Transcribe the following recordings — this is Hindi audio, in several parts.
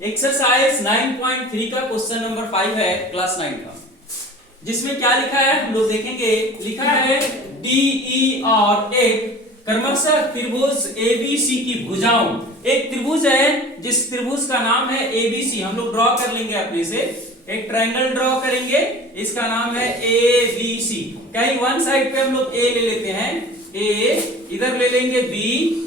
एक्सरसाइज 9.3 का क्वेश्चन नंबर 5 है क्लास 9 का, जिसमें क्या लिखा है हम लोग देखेंगे। लिखा है DE और एक क्रमशः त्रिभुज ABC की भुजाओं। एक त्रिभुज है जिस त्रिभुज का नाम है ABC। हम लोग ड्रॉ कर लेंगे अपने से, एक ट्रायंगल ड्रॉ करेंगे, इसका नाम है ABC। कहीं वन साइड पे हम लोग A ले लेते हैं, A इधर ले लेंगे, B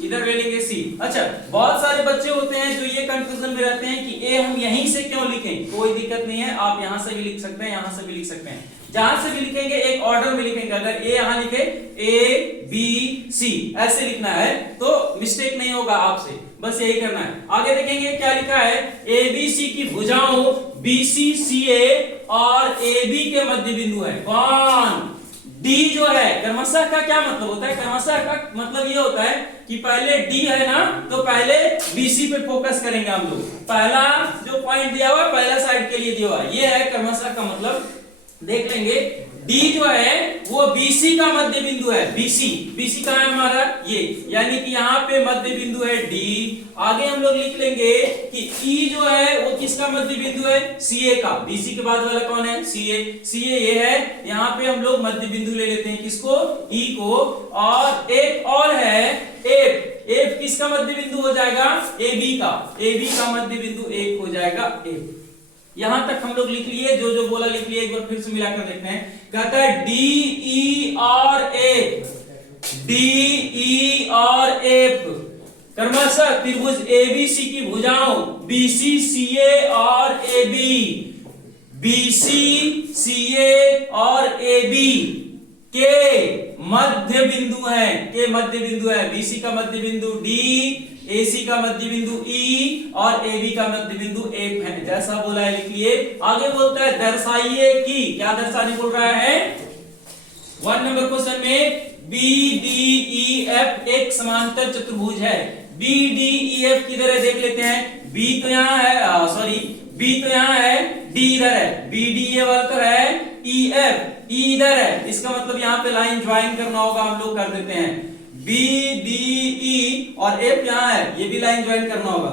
इधर ले लेंगे, C। अच्छा, बहुत सारे बच्चे होते हैं जो ये कंफ्यूजन में रहते हैं कि A हम यहीं से क्यों लिखें। कोई दिक्कत नहीं है, आप यहां से भी लिख सकते हैं, यहां से भी लिख सकते हैं, जहां से भी लिखेंगे एक ऑर्डर में लिखेंगे। अगर A यहां लिखे ABC ऐसे लिखना है तो मिस्टेक नहीं होगा आपसे, बस यही करना है। आगे देखेंगे क्या लिखा है। ABC की भुजाओं BC CA और AB के मध्य बिंदु है कौन? D जो है। क्रमशः का क्या मतलब होता है? क्रमशः का मतलब ये होता है कि पहले D है ना, तो पहले BC पे फोकस करेंगे हम लोग। पहला जो पॉइंट दिया हुआ है पहला साइड के लिए दिया हुआ है, ये है क्रमशः का मतलब। देख लेंगे D जो है वो BC का मध्य बिंदु है। BC कहाँ है हमारा? ये, यानी कि यहाँ पे मध्य बिंदु है D। आगे हम लोग लिख लेंगे कि E जो है वो किसका मध्य बिंदु है? CA का। BC के बाद वाला कौन है? CA ये है। यहाँ पे हम लोग मध्य बिंदु ले लेते हैं, किसको? E को। और एक और है F किसका मध्य बिंदु हो जाएगा? AB का मध्य बिंदु एक हो जाएगा F। यहां तक हम लोग लिख लिए, जो जो बोला लिख लिए, एक बार फिर से मिलाकर देखते हैं। कहता है DE और F क्रमशः त्रिभुज ABC की भुजाओं BC CA और AB के मध्य बिंदु है। BC का मध्य बिंदु D, AC का मध्य बिंदु E और AB का मध्य बिंदु F है। जैसा बोला है लिख लिए। आगे बोलता है दर्शाइए कि, क्या दर्शाने बोल रहा है? 1 नंबर क्वेश्चन में BDEF एक समांतर चतुर्भुज है। BDEF किधर है देख लेते हैं। B तो यहाँ है, B तो यहाँ है, D इधर है, BD ये वाला है, E इधर है। इसका मतलब यहाँ पे लाइन ज्वाइन करना होगा, हम लोग कर देते हैं। BDE और F यहाँ है, ये भी लाइन ज्वाइन करना होगा,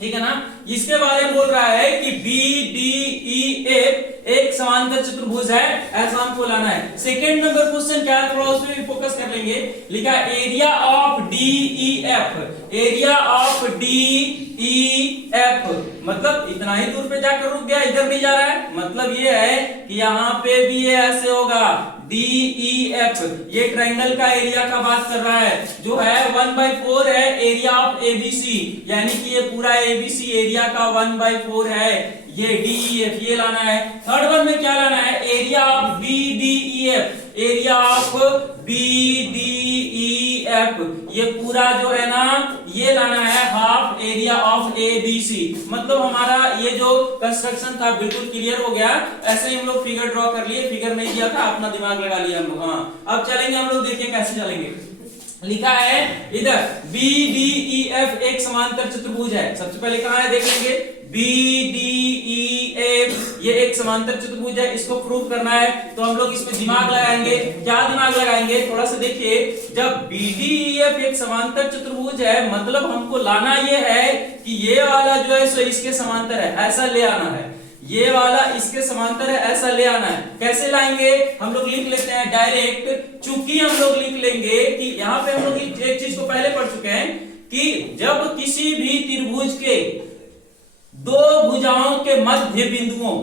ठीक है ना। इसके बारे में बोल रहा है कि BDEF एक समांतर चतुर्भुज है, ऐसा हमको लाना है। सेकेंड नंबर क्वेश्चन क्या है, थोड़ा उसमें भी फोकस कर लेंगे। लिखा एरिया ऑफ DEF मतलब इतना ही दूर पे जाकर रुक गया, इधर नहीं जा रहा है। मतलब ये है कि यहाँ पे भी ये ऐसे होगा DEF। ये ट्रायंगल का एरिया का बात कर रहा है, जो है 1/4 है एरिया ऑफ ABC, यानी कि ये पूरा ABC एरिया का 1/4 है। ये DEF ये लाना है। थर्ड वन में क्या लाना है? एरिया ऑफ BDEF ये पूरा जो है ना, ये लाना है हाफ एरिया ऑफ ABC। मतलब हमारा ये जो कंस्ट्रक्शन था बिल्कुल क्लियर हो गया। ऐसे ही हम लोग फिगर ड्रॉ कर लिए, फिगर नहीं दिया था, अपना दिमाग लगा लिया हम लोग। हाँ, अब चलेंगे हम लोग, देखिए कैसे चलेंगे। लिखा है इधर BDEF एक समांतर चतुर्भुज है। सबसे पहले कहाँ है देख लेंगे, BDEF ये एक समांतर चतुर्भुज है। इसको प्रूव करना है तो हम लोग इसमें दिमाग लगाएंगे। क्या दिमाग लगाएंगे? थोड़ा सा देखिए, जब BDEF एक समांतर चतुर्भुज है मतलब हमको लाना ये है कि ये वाला जो है सो इसके समांतर है, ऐसा ले आना है। ये वाला इसके समांतर है, ऐसा ले आना है। कैसे लाएंगे? हम लोग लिख लेते हैं डायरेक्ट। चूंकि हम लोग लिख लेंगे कि यहाँ पे हम लोग एक चीज को पहले पढ़ चुके हैं कि जब किसी भी त्रिभुज के दो भुजाओं के मध्य बिंदुओं,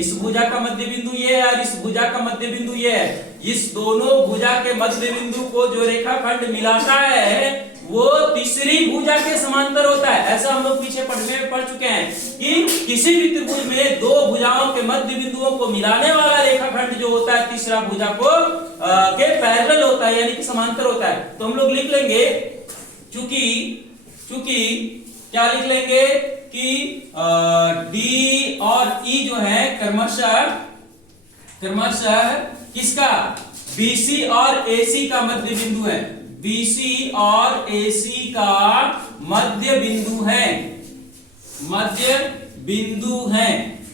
इस भुजा का मध्य बिंदु ये है और इस भुजा का मध्य बिंदु ये है, इस दोनों भुजा के मध्य बिंदु को जो रेखाखंड मिलाता है वो तीसरी भुजा के समांतर होता है। ऐसा हम लोग पीछे पढ़ने में पढ़ चुके हैं कि किसी भी त्रिभुज में दो भुजाओं के मध्य बिंदुओं को मिलाने वाला रेखाखंड जो होता है तीसरा भुजा को के पैरेलल होता है, यानी कि समांतर होता है। तो हम लोग लिख लेंगे, चूंकि क्या लिख लेंगे कि D और E जो है क्रमशः किसका? BC और AC का मध्य बिंदु है। BC और AC का मध्य बिंदु है,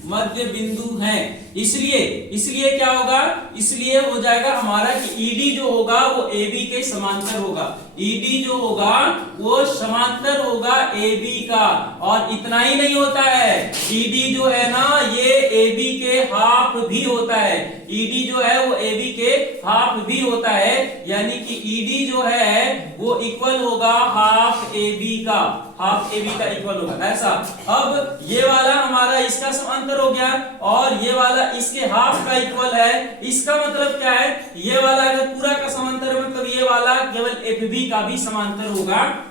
मध्य बिंदु हैं। इसलिए क्या होगा, इसलिए हो जाएगा हमारा कि ईडी जो होगा वो एबी के समांतर होगा। ईडी जो होगा वो समांतर होगा एबी का। और इतना ही नहीं होता है, ईडी जो है ना ये एबी के हाफ भी होता है। ईडी जो है वो एबी के हाफ भी होता है, यानी कि ईडी जो है वो इक्वल होगा हाफ एबी का, हाफ एबी का इक्वल होगा ऐसा। अब ये वाला हमारा इसका समांतर हो गया और ये वाला इसके हाफ का इक्वल है। इसका मतलब क्या है, ये वाला अगर पूरा का समांतर है मतलब ये वाला केवल एफबी का भी समांतर होगा,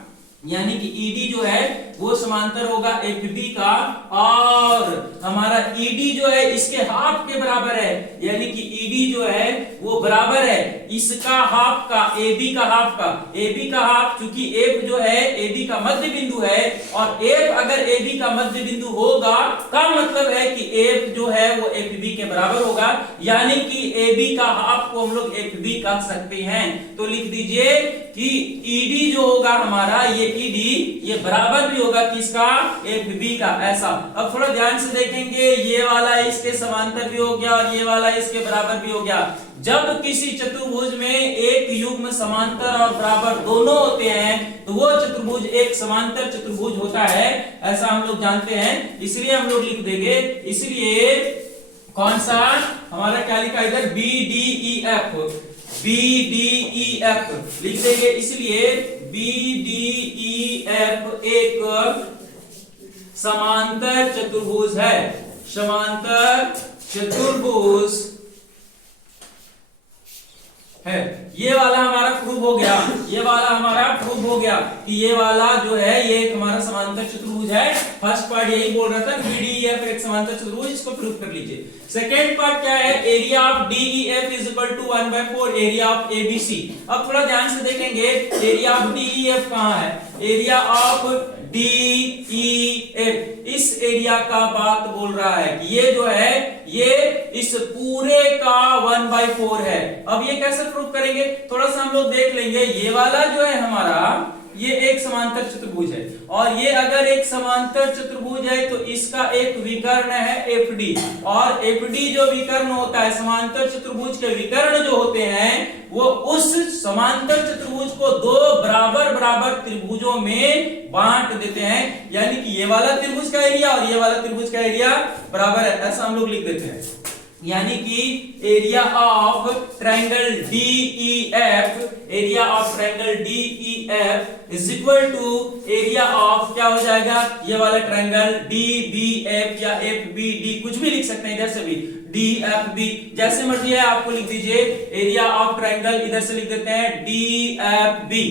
यानी कि ईडी जो है वो समांतर होगा एफबी का। और हमारा ईडी जो है इसके हाफ के बराबर है, यानी कि ईडी जो है वो बराबर है इसका हाफ का, एबी का हाफ का। एबी का हाफ, चूंकि एफ जो है एबी का मध्य बिंदु है और एफ अगर एबी का मध्य बिंदु होगा का मतलब है कि एफ जो है वो एफबी के बराबर होगा, यानी कि एबी का हाफ को हम लोग एफबी कह सकते हैं। तो लिख दीजिए कि ईडी जो होगा हमारा ये ईडी ये बराबर भी होगा किसका, एफबी का ऐसा। अब थोड़ा ध्यान से देखेंगे, ये वाला इसके समांतर भी हो गया और ये वाला इसके बराबर भी हो गया। जब किसी चतुर्भुज में एक युग्म समांतर और बराबर दोनों होते हैं तो वो चतुर्भुज एक समांतर चतुर्भुज होता है, ऐसा हम लोग जानते हैं। इसलिए हम लोग लिख देंगे, इसलिए कौन सा हमारा क्या लिखा इधर, B D E F, B D E F लिख देंगे। इसलिए बी डी ई एफ एक समांतर चतुर्भुज है, समांतर चतुर्भुज है। ये वाला हमारा प्रूव हो गया, ये वाला हमारा प्रूव हो गया कि ये वाला जो है ये एक हमारा समांतर चतुर्भुज है। फर्स्ट पार्ट यही बोल रहा था कि बीडीईएफ एक समांतर चतुर्भुज, इसको प्रूव कर लीजिए। सेकेंड पार्ट क्या है, area of DEF is equal to 1/4 area of ABC. अब थोड़ा ध्यान से देखेंगे एरिया ऑफ डीईएफ कहां है, एरिया ऑफ डीईएफ इस एरिया का बात बोल रहा है कि ये जो है ये इस पूरे का 1/4 है। अब ये कैसे प्रूव करेंगे, थोड़ा सा हम लोग देख लेंगे। ये वाला जो है हमारा ये एक समांतर चतुर्भुज है और ये अगर एक समांतर चतुर्भुज है तो इसका एक विकर्ण है एफडी, और एफडी जो विकर्ण होता है समांतर चतुर्भुज के विकर्ण जो होते हैं वो उस समांतर चतुर्भुज को दो बराबर बराबर त्रिभुजों में बांट देते हैं, यानी कि ये वाला त्रिभुज का एरिया और ये वाला त्रिभुज का एरिया बराबर है, ऐसा हम लोग लिख देते हैं। यानी कि area of triangle DEF, area of triangle DEF is equal to area of क्या हो जाएगा, ये वाला ट्रायंगल डीबीएफ या एफबीडी, कुछ भी लिख सकते हैं इधर से भी, डीएफबी जैसे मर्जी है आपको लिख दीजिए। एरिया ऑफ ट्रायंगल इधर से लिख देते हैं डीएफबी,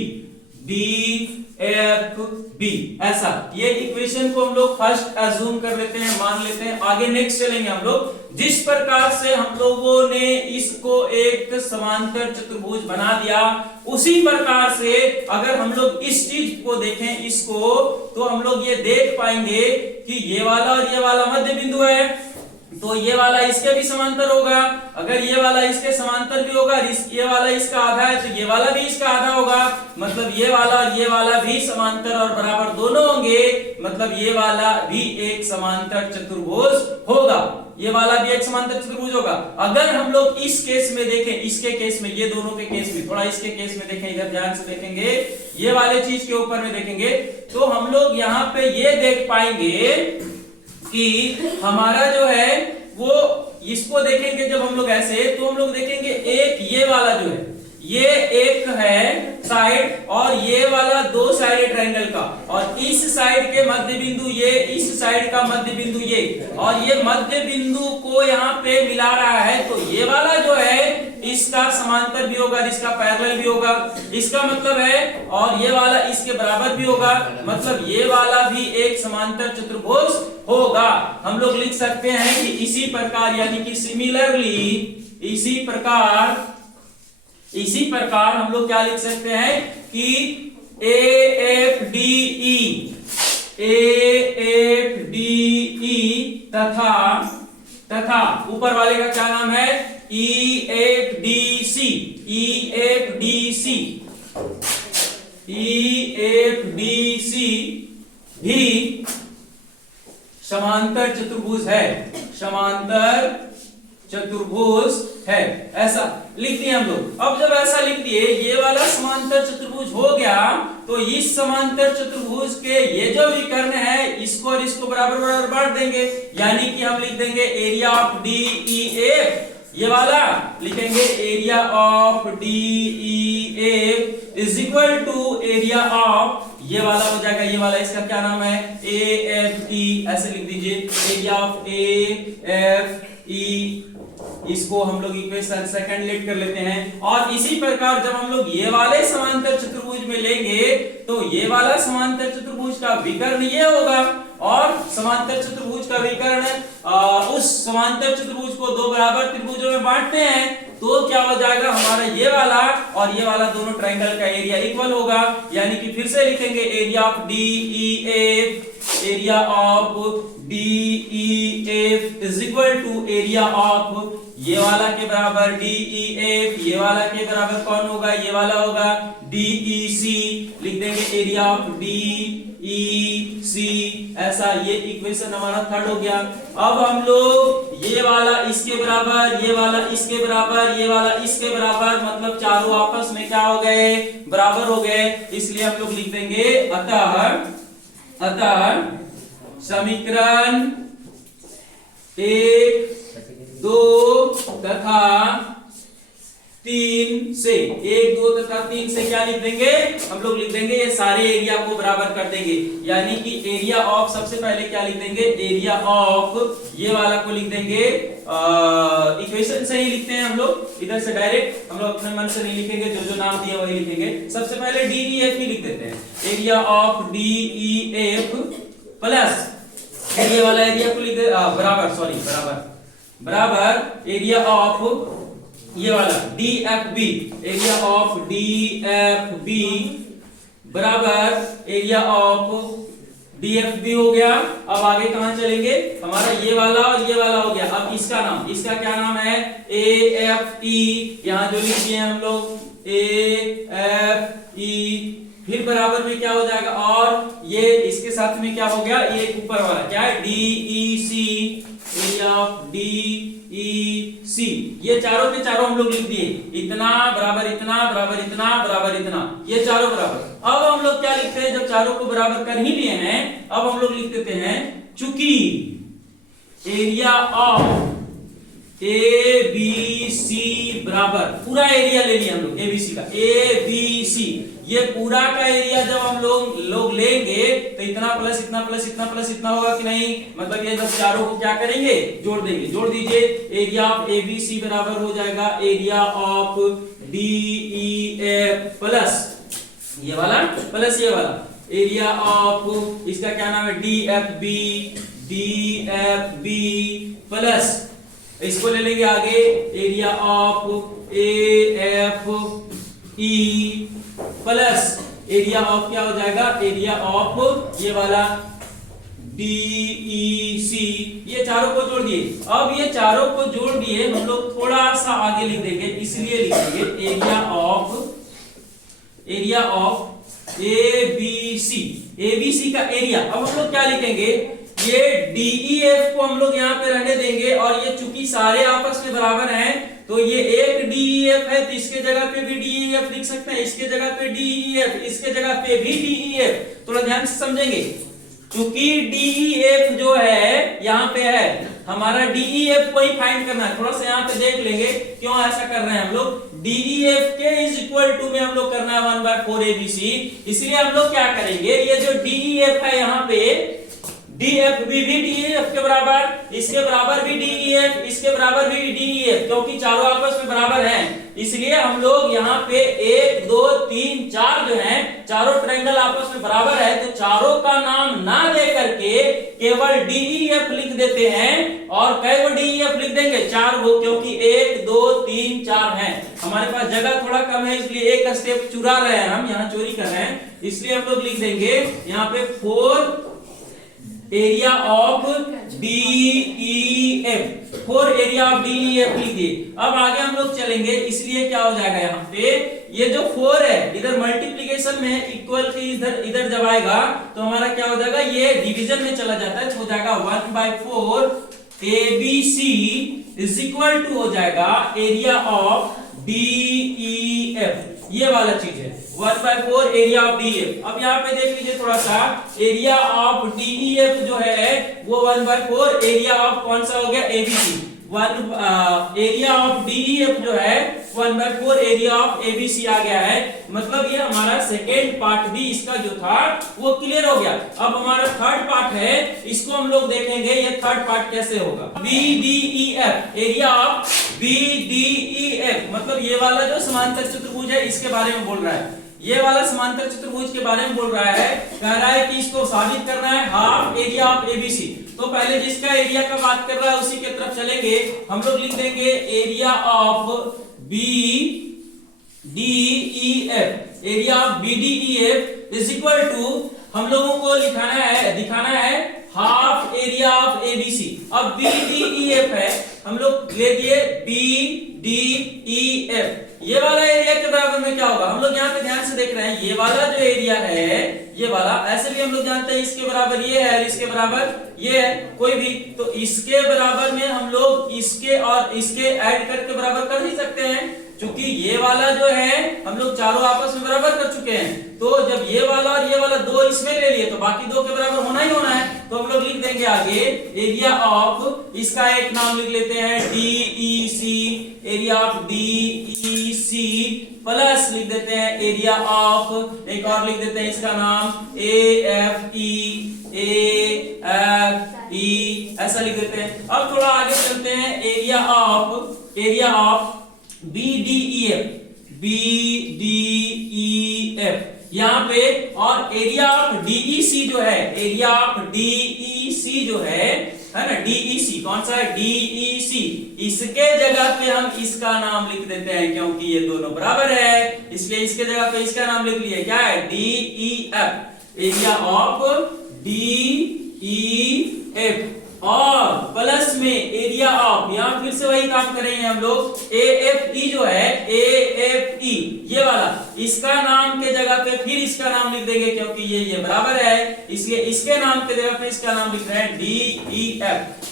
डीएफबी ऐसा। ये इक्वेशन को हम लोग फर्स्ट अज्यूम कर लेते हैं, मान लेते हैं। आगे नेक्स्ट चलेंगे हम लोग। जिस प्रकार से हम लोगों ने इसको एक समांतर चतुर्भुज बना दिया, उसी प्रकार से अगर हम लोग इस चीज को देखें इसको, तो हम लोग ये देख पाएंगे कि ये वाला और ये वाला मध्य बिंदु है तो ये वाला इसके भी समांतर होगा। अगर ये वाला इसके समांतर भी होगा, ये वाला इसका आधा है तो ये वाला भी इसका आधा होगा, मतलब ये वाला और ये वाला भी समांतर और बराबर दोनों होंगे, मतलब ये वाला भी एक समांतर चतुर्भुज होगा, ये वाला भी एक समांतर चतुर्भुज होगा। अगर हम लोग इस केस में देखें, इसके केस में, ये दोनों के केस में, थोड़ा इसके केस में देखें, इधर ध्यान से देखेंगे, ये वाले चीज के ऊपर में देखेंगे तो हम लोग यहाँ पे ये देख पाएंगे कि हमारा जो है वो, इसको देखेंगे जब हम लोग ऐसे, तो हम लोग देखेंगे एक ये वाला जो है ये एक है साइड और ये वाला दो साइड ट्रायंगल का, और इस साइड के मध्य बिंदु ये, इस साइड का मध्य बिंदु ये, और ये मध्य बिंदु को यहाँ पे मिला रहा है, तो ये वाला जो है इसका समांतर भी होगा, इसका पैरेलल भी होगा, इसका मतलब है, और ये वाला इसके बराबर भी होगा, मतलब ये वाला भी एक समांतर चतुर्भुज होगा। हम लोग लिख सकते हैं कि इसी प्रकार, यानी कि सिमिलरली, इसी प्रकार हम लोग क्या लिख सकते हैं कि AFDE तथा ऊपर वाले का क्या नाम है, EFDC भी समांतर चतुर्भुज है, समांतर चतुर्भुज है, ऐसा लिख दिए हम लोग। अब जब ऐसा लिख दिए, ये वाला समांतर चतुर्भुज हो गया, तो इस समांतर चतुर्भुज के ये जो विकर्ण है, इसको और इसको बराबर बराबर बांट देंगे, यानी कि हम लिख देंगे एरिया ऑफ DEF, ये वाला लिखेंगे area of DEF is equal to area of, ये वाला हो जाएगा, ये वाला इसका क्या नाम है, AFE, ऐसे लिख दीजिए, एरिया ऑफ AFE, इसको हम लोग इक्वेशन सेकंड लेट कर लेते हैं। और इसी प्रकार जब हम लोग ये वाले समांतर चतुर्भुज में लेंगे, तो ये वाला समांतर चतुर्भुज का विकर्ण ये होगा, और समांतर चतुर्भुज का विकर्ण उस समांतर चतुर्भुज को दो बराबर त्रिभुजों में बांटते हैं, तो क्या हो जाएगा, हमारा ये वाला और ये वाला दोनों ट्रायंगल का एरिया इक्वल होगा, यानी कि फिर से लिखेंगे area of DEF, area of DEF is equal to area of, ये वाला के बराबर DEF, ये वाला के बराबर कौन होगा, ये वाला होगा DEC, लिख देंगे एरिया ऑफ DEC, ऐसा, ये इक्वेशन हमारा थर्ड हो गया। अब हम लोग ये वाला इसके बराबर, ये वाला इसके बराबर, ये वाला इसके बराबर, मतलब चारों आपस में क्या हो गए, बराबर हो गए, इसलिए हम लोग लिख देंगे अतः समीकरण 1, 2 तथा 3 से, 1, 2 तथा 3 से क्या लिख देंगे, हम लोग लिख देंगे ये सारे एरिया को बराबर कर देंगे, यानी कि एरिया ऑफ, सबसे पहले क्या लिख देंगे, एरिया ऑफ, ये वाला को लिख देंगे, इक्वेशन से ही लिखते हैं हम लोग, इधर से डायरेक्ट हम लोग अपने मन से नहीं लिखेंगे, जो जो नाम दिया वही लिखेंगे। सबसे पहले DEF ही लिख देते हैं, एरिया ऑफ DEF प्लस ये वाला एरिया को लिख दे बराबर एरिया ऑफ ये वाला DFB, एरिया ऑफ DFB बराबर एरिया ऑफ DFB हो गया। अब आगे कहां चलेंगे, हमारा ये वाला और ये वाला हो गया। अब इसका नाम, इसका क्या नाम है, AFE, यहां जो लिख दिए हम लोग AFE, फिर बराबर में क्या हो जाएगा, और ये इसके साथ में क्या हो गया, ये ऊपर वाला क्या है, DEC, एरिया ऑफ DEC, ये चारों के चारों हम लोग लिख दिए, इतना बराबर इतना बराबर इतना बराबर इतना, ये चारों बराबर। अब हम लोग क्या लिखते हैं, जब चारों को बराबर कर ही लिए हैं, अब हम लोग लिख देते हैं, चूंकि एरिया ऑफ ABC बराबर, पूरा एरिया ले लिया हम लोग ABC का, ABC, ये पूरा का एरिया जब हम लोग लेंगे, तो इतना प्लस इतना प्लस इतना प्लस इतना होगा कि नहीं, मतलब ये जब चारों को क्या करेंगे, जोड़ देंगे, जोड़ दीजिए, एरिया ऑफ ABC बराबर हो जाएगा एरिया ऑफ DEF प्लस ये वाला प्लस ये वाला, एरिया ऑफ इसका क्या नाम है, DFB प्लस इसको ले लेंगे आगे, area of AFE plus area of क्या हो जाएगा, एरिया ऑफ ये वाला DEC, ये चारों को जोड़ दिए। अब ये चारों को जोड़ दिए, हम लोग थोड़ा सा आगे लिख देंगे, इसलिए लिखेंगे एरिया ऑफ ABC का एरिया। अब हम लोग क्या लिखेंगे, ये DEF को हम लोग यहाँ पे रहने देंगे, और ये चूंकि सारे आपस में बराबर हैं, तो ये एक DEF है, तो इसके जगह पे भी DEF लिख सकते हैं, इसके जगह पे DEF, इसके जगह पे भी DEF। थोड़ा ध्यान से समझेंगे, चूंकि DEF जो है यहाँ पे है, हमारा DEF को ही फाइंड करना है। थोड़ा सा यहाँ पे देख लेंगे क्यों ऐसा कर रहे हैं हम लोग, DEF के इज इक्वल टू में हम लोग करना है 1/4 ABC, इसलिए हम लोग क्या करेंगे, ये जो DEF है यहाँ पे, DFB भी DEF के बराबर, इसके बराबर भी DEF, इसके बराबर भी DEF, क्योंकि चारों आपस में बराबर हैं, इसलिए हम लोग यहाँ पे 1 2 3 4 जो हैं, चारों ट्रायंगल आपस में बराबर है, तो चारों का नाम ना दे करके केवल DEF लिख देते हैं। और कई वो DEF लिख देंगे, 4 वो, क्योंकि 1 2 3 4 हैं, हमारे पास जगह थोड़ा कम है, इसलिए एक स्टेप चुरा रहे हैं, हम यहाँ चोरी कर रहे हैं, इसलिए हम लोग लिख देंगे यहाँ पे 4 area of DEF, 4 area of DEF लिखिए। अब आगे हम लोग चलेंगे, इसलिए क्या हो जाएगा यहाँ पे, ये जो 4 है इधर मल्टीप्लिकेशन में इक्वल के इधर जब आएगा तो हमारा क्या हो जाएगा, ये डिवीजन में चला जाता है, तो हो जाएगा 1/4 ABC इज इक्वल टू हो जाएगा एरिया ऑफ DEF, ये वाला चीज है 1/4 एरिया ऑफ DEF। अब यहाँ पे देख लीजिए थोड़ा सा, एरिया ऑफ DEF जो है वो 1/4 एरिया ऑफ कौन सा हो गया ABC। एरिया ऑफ DEF जो है 1/4 एरिया ऑफ ABC आ गया है। मतलब ये हमारा सेकेंड पार्ट भी इसका जो था वो क्लियर हो गया। अब हमारा थर्ड पार्ट है, इसको हम लोग देखेंगे ये थर्ड पार्ट कैसे होगा। BDEF, एरिया ऑफ BDEF मतलब ये वाला जो समांतर चतुर्भुज है इसके बारे में बोल रहा है। ये वाला समांतर चतुर्भुज के बारे में बोल रहा है, कह रहा है कि इसको साबित करना है हाफ एरिया ऑफ ABC। तो पहले जिसका एरिया का बात कर रहा है उसी के तरफ चलेंगे। हम लोग लिख देंगे area of BDEF, area of BDEF is equal to, हम लोगों को दिखाना है हाफ एरिया ऑफ ABC। अब BDEF है, हम लोग ले दिए BDEF, ये वाला एरिया के बराबर में क्या होगा। हम लोग यहाँ पे ध्यान से देख रहे हैं, ये वाला जो एरिया है ये वाला, ऐसे भी हम लोग जानते हैं इसके बराबर ये है, इसके बराबर ये है, कोई भी तो इसके बराबर में हम लोग इसके और इसके ऐड करके बराबर कर ही सकते हैं, क्योंकि ये वाला जो है हम लोग चारों आपस में बराबर कर चुके हैं। तो जब ये वाला और ये वाला दो इसमें ले लिए तो बाकी दो के बराबर होना ही होना है। तो हम लोग लिख देंगे आगे एरिया ऑफ, इसका एक नाम लिख लेते हैं DEC, area of DEC plus लिख देते हैं एरिया ऑफ, एक और लिख देते हैं इसका नाम AFE, ऐसा लिख देते हैं। अब थोड़ा आगे चलते हैं, एरिया ऑफ BDEF यहाँ पे, और एरिया ऑफ DEC जो है, एरिया ऑफ DEC जो है ना, DEC कौन सा है DEC, इसके जगह पे हम इसका नाम लिख देते हैं, क्योंकि ये दोनों बराबर है इसलिए इसके जगह पे इसका नाम लिख लिए, क्या है DEF, एरिया ऑफ DEF, और प्लस में एरिया ऑफ, यहां फिर से वही काम करेंगे हम लोग, AFE जो है AFE ये वाला, इसका नाम के जगह पे फिर इसका नाम लिख देंगे, क्योंकि ये बराबर है इसलिए इसके नाम के जगह पे इसका नाम लिख रहे हैं DEF,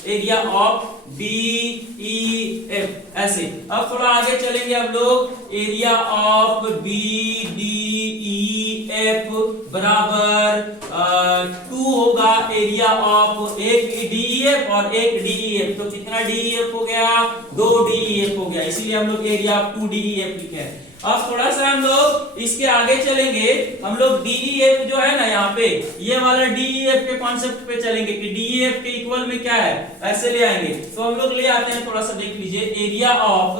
एरिया ऑफ DEF ऐसे। अब थोड़ा आगे चलेंगे हम लोग, एरिया ऑफ BDEF बराबर 2 होगा एरिया ऑफ एक DEF और एक DEF, तो कितना DEF हो गया, 2 DEF हो गया, इसीलिए हम लोग एरिया ऑफ 2 DEF लिखे हैं। अब थोड़ा सा हम लोग इसके आगे चलेंगे, हम लोग DEF जो है ना यहाँ पे, ये वाला DEF के कॉन्सेप्ट पे चलेंगे कि DEF के इक्वल में क्या है, ऐसे ले आएंगे। तो हम लोग ले आते हैं, थोड़ा सा देख लीजिए, area of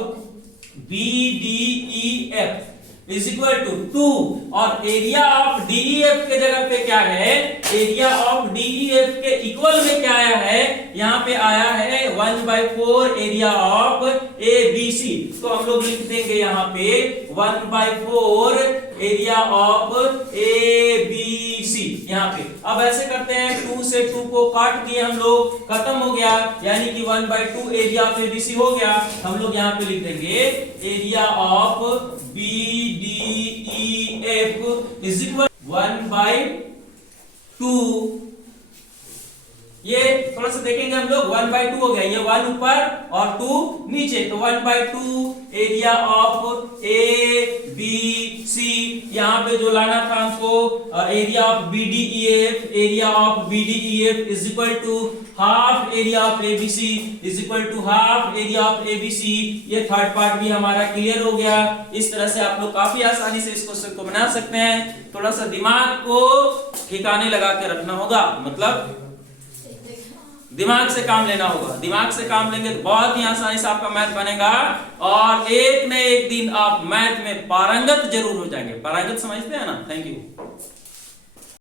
BDEF is equal to 2, और एरिया ऑफ DEF के जगह पे क्या है, एरिया ऑफ DEF के इक्वल में क्या आया है, यहाँ पे आया है 1/4 एरिया ऑफ ABC। तो हम लोग लिख देंगे यहाँ पे 1/4 एरिया ऑफ ABC यहाँ पे। अब ऐसे करते हैं, 2 से 2 को काट दिए हम लोग, खत्म हो गया, यानी कि 1/2 एरिया ऑफ ABC हो गया। हम लोग यहाँ पे लिख देंगे area of BDEF is equal 1/2, ये थोड़ा सा देखेंगे हम लोग, 1/2 हो गया, ये 1 ऊपर और 2 नीचे, तो 1/2 एरिया ऑफ ABC, यहाँ पे जो लाना था हमको area of BDEF is equal to half area of ABC is equal to half area of ABC। ये थर्ड पार्ट भी हमारा क्लियर हो गया। इस तरह से आप लोग काफी आसानी से इस क्वेश्चन को बना सकते हैं। थोड़ा सा दिमाग को ठिकाने लगा के रखना होगा, मतलब दिमाग से काम लेना होगा। दिमाग से काम लेंगे तो बहुत ही आसानी से आपका मैथ बनेगा, और एक न एक दिन आप मैथ में पारंगत जरूर हो जाएंगे। पारंगत समझते हैं ना? Thank you.